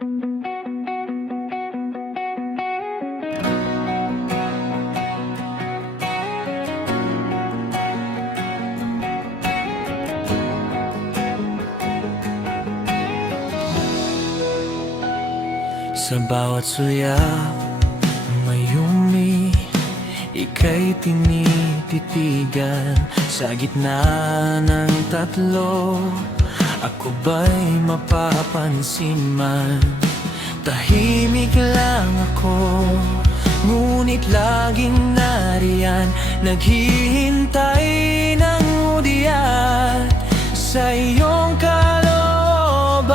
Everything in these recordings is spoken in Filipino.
Sa bawat suyap, mayumi, ika'y tinititigan. Sa gitna ng tatlo, ako ba'y mapapansin man? Tahimik lang ako, ngunit laging nariyan, naghihintay ng hudyat sa iyong kalooban.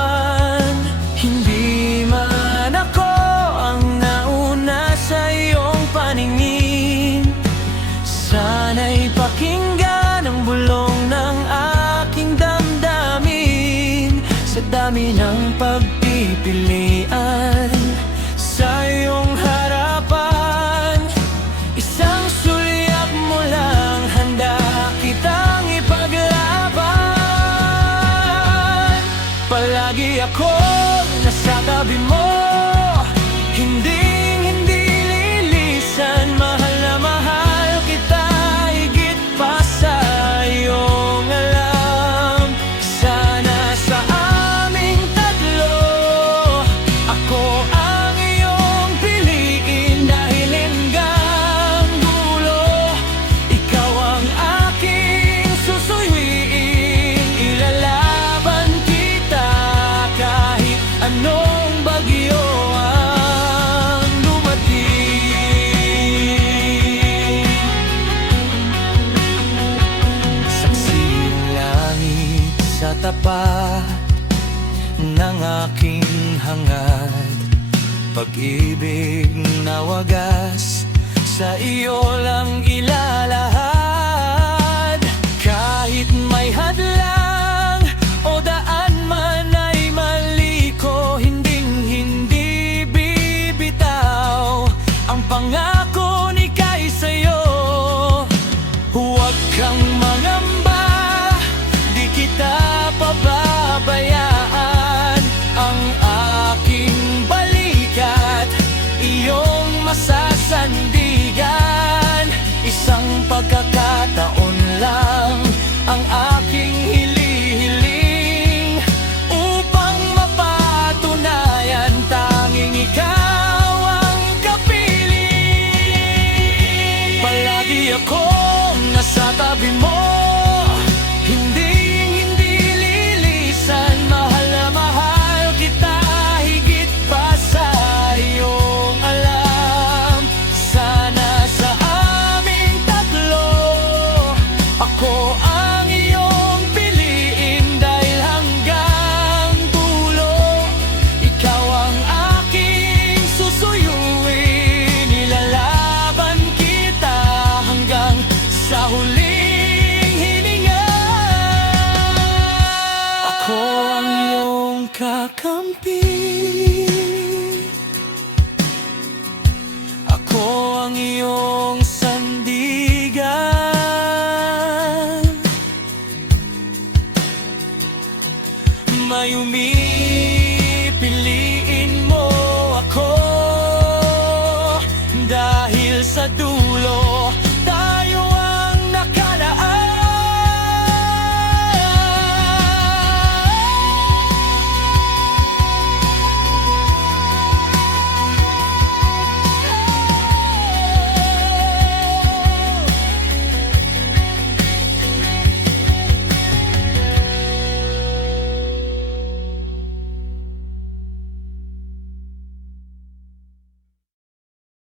Hindi man ako ang nauna sa iyong paningin, sana'y pakinggan ang bulong ng aking damdamin. Sa dami ng pagpipilian sa iyong harapan, isang sulyap mo lang handa kitang ipaglaban. Palagi akong nasa tabi mo, hindi lilisan. Mahal na mahal kita higit pa sa iyong alam. Sana sa aming tatlo, ako ang iyong piliin. Dahil hanggang dulo, ikaw ang aking susuyuin. Ilalaban kita kahit anong bagyo ang dumating. Saksi ang langit sa tapat ng aking hangad, pag-ibig na wagas sa iyo lang ilalahad. Kahit may hadlang o daan man ay mali ko, hindi bibitaw ang pangako ni kay sa'yo. Huwag kang mangamba, di kita pababayaan. Ang aking balikat, iyong masasandigan. Isang pagkakataon lang ang aking hinihiling, upang mapatunayan tanging ikaw ang kapiling. Palagi akong nasa tabi mo, hindi lilisan. Mahal na mahal kita higit pa sa iyong alam. Sana sa aming tatlo, ako ang iyong piliin. Dahil hanggang dulo, ikaw ang aking susuyuin. Ilalaban kita hanggang sa huling hininga. Ako ang iyong kakampi, ako ang iyong